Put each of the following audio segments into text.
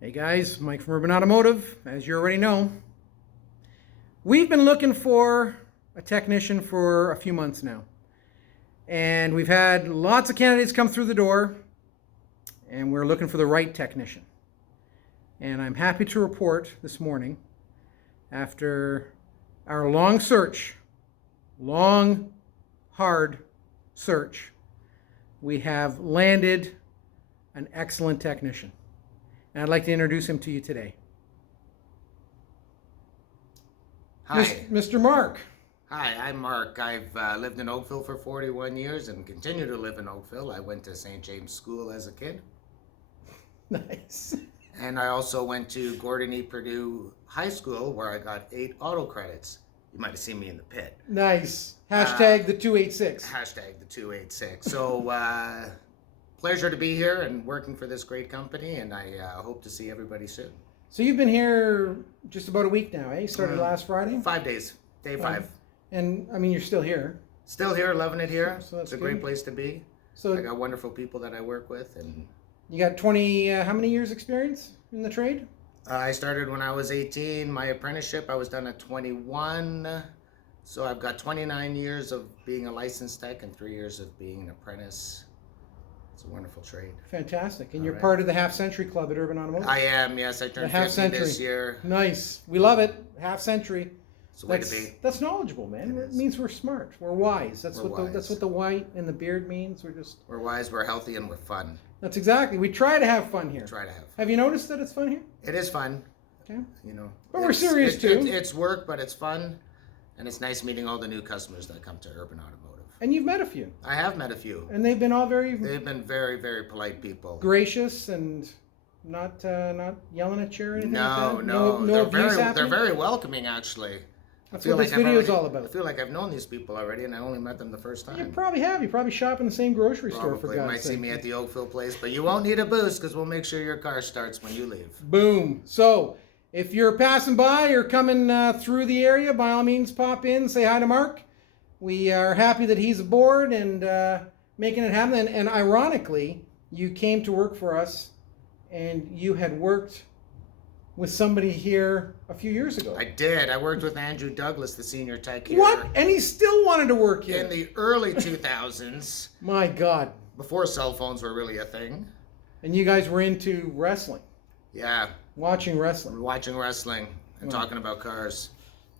Hey guys, Mike from Urban Automotive. As you already know, we've been looking for a technician for a few months now. And we've had lots of candidates come through the door, and we're looking for the right technician. And I'm happy to report this morning, after our long search, hard search, we have landed an excellent technician. And I'd like to introduce him to you today. Hi. Mr. Mark. Hi, I'm Mark. I've lived in Oakville for 41 years and continue to live in Oakville. I went to St. James School as a kid. Nice. And I also went to Gordon E. Purdue High School where I got 8 auto credits. You might have seen me in the pit. Nice. Hashtag the 286. Hashtag the 286. So, pleasure to be here and working for this great company, and I hope to see everybody soon. So you've been here just about a week now, eh? Started last Friday? 5 days. Day 5. And, I mean, you're still here. Still here, loving it here. So that's it's a good. great place to be. So I got wonderful people that I work with, and you got 20, how many years experience in the trade? I started when I was 18. My apprenticeship, I was done at 21. So I've got 29 years of being a licensed tech and 3 years of being an apprentice. It's a wonderful trade. Fantastic. And All you're right. part of the Half Century Club at Urban Automotive? I am, yes. I turned 50 this year. Nice. We love it. Half century. It's a way to be. That's knowledgeable, man. It It is. means we're smart. We're wise. That's We're what that's wise. what the white and the beard means. We're wise, we're healthy, and we're fun. That's exactly. We try to have fun here. Try to have. Have you noticed that it's fun here? It is fun, Okay. you know. But we're serious, too. It's work, but it's fun. And it's nice meeting all the new customers that come to Urban Automotive. And you've met a few. I have met a few. And they've been all very They've been very, very polite people. gracious and not yelling at you or anything like No, that? no, No they're abuse they're happening? very welcoming, actually. That's what this video is all about. I feel like I've known these people already, and I only met them the first time. You probably have. You probably shop in the same grocery store, for Probably God's might sake. see me at the Oakville place, but you won't need a boost because we'll make sure your car starts when you leave. Boom. So, if you're passing by or coming through the area, by all means, pop in, say hi to Mark. We are happy that he's aboard and making it happen. And ironically, you came to work for us, and you had worked with somebody here a few years ago. I did. I worked with Andrew Douglas, the senior tech here. What? And he still wanted to work here. In the early 2000s, My God. before cell phones were really a thing. And you guys were into wrestling, Yeah, watching wrestling. watching wrestling and talking about cars.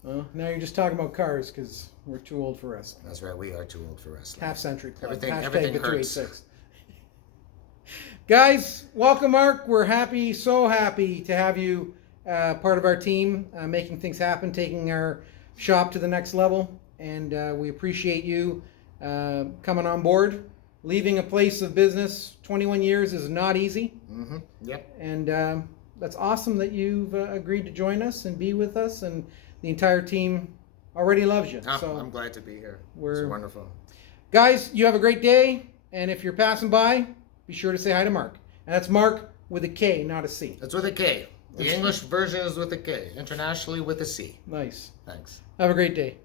Well, now you're just talking about cars because we're too old for wrestling. That's right, we are too old for wrestling. Half Century Club. Everything Hashtag the hurts. 286. Guys, welcome, Mark. We're happy, so happy to have you part of our team, making things happen, taking our shop to the next level. And we appreciate you coming on board. Leaving a place of business 21 years is not easy. Mm-hmm. Yep. And that's awesome that you've agreed to join us and be with us. And the entire team already loves you. Oh, So, I'm glad to be here. We're- It's wonderful. guys, you have a great day. And if you're passing by, be sure to say hi to Mark. And that's Mark with a K, not a C. It's with a K. The English version is with a K. Internationally with a C. Nice. Thanks. Have a great day.